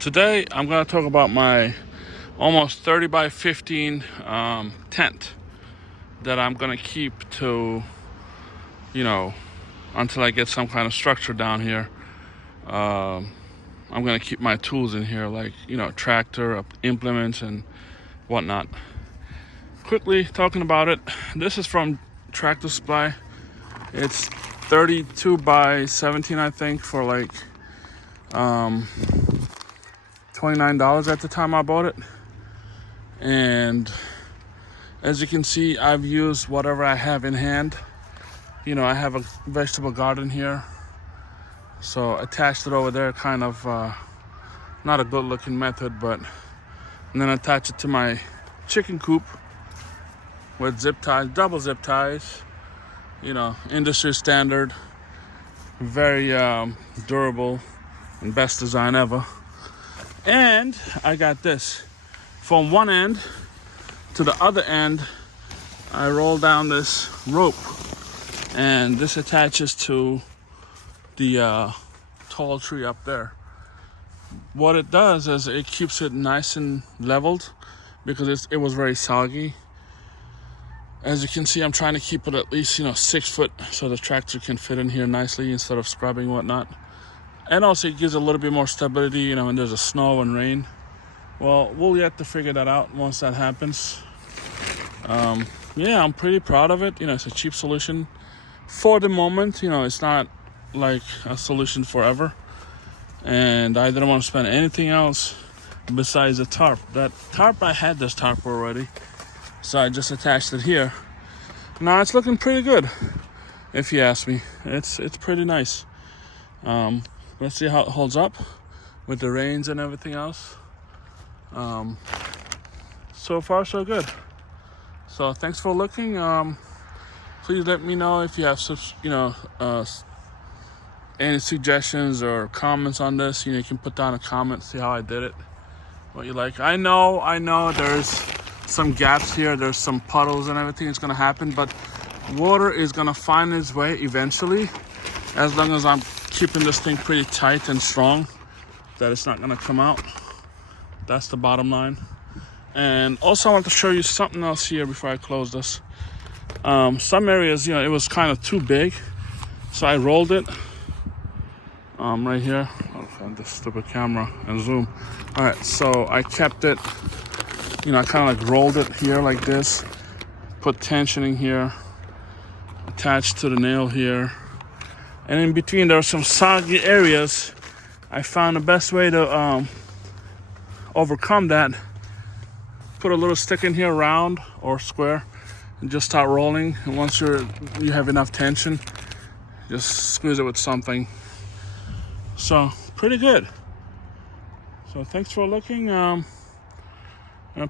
Today I'm going to talk about my almost 30 by 15 tent that I'm going to keep to, until I get some kind of structure down here. I'm going to keep my tools in here, like, tractor, implements, and whatnot. Quickly talking about it, this is from Tractor Supply. It's 32 by 17, I think, for like $29 at the time I bought it. And as you can see, I've used whatever I have in hand. I have a vegetable garden here, so attached it over there, kind of not a good looking method, and then attach it to my chicken coop with zip ties, double zip ties, industry standard, very durable and best design ever. And I got this. From one end to the other end, I roll down this rope, and this attaches to the tall tree up there. What it does is it keeps it nice and leveled, because it was very soggy. As you can see, I'm trying to keep it at least 6 foot, so the tractor can fit in here nicely instead of scrubbing and whatnot. And also it gives a little bit more stability, when there's a snow and rain. Well, we'll yet to figure that out once that happens. I'm pretty proud of it. It's a cheap solution for the moment. It's not like a solution forever. And I didn't want to spend anything else besides the tarp. I had this tarp already, so I just attached it here. Now it's looking pretty good, if you ask me. It's pretty nice. Let's see how it holds up with the rains and everything else. So far so good. So thanks for looking. Please let me know if you have any suggestions or comments on this. You can put down a comment, see how I did it, what you like. I know there's some gaps here, there's some puddles and everything that's gonna happen, but water is gonna find its way eventually, as long as I'm keeping this thing pretty tight and strong, that it's not gonna come out. That's the bottom line. And also I want to show you something else here before I close this. Some areas, it was kind of too big, so I rolled it right here. I'll find this stupid camera and zoom. All right, so I kept it, I kind of like rolled it here like this, put tensioning here, attached to the nail here, and in between there are some soggy areas. I found the best way to overcome that. Put a little stick in here, round or square, and just start rolling. And once you have enough tension, just squeeze it with something. So pretty good. So thanks for looking.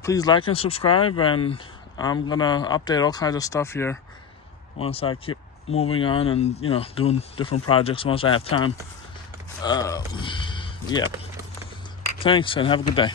Please like and subscribe, and I'm gonna update all kinds of stuff here once I keep moving on and doing different projects once I have time. Thanks, and have a good day.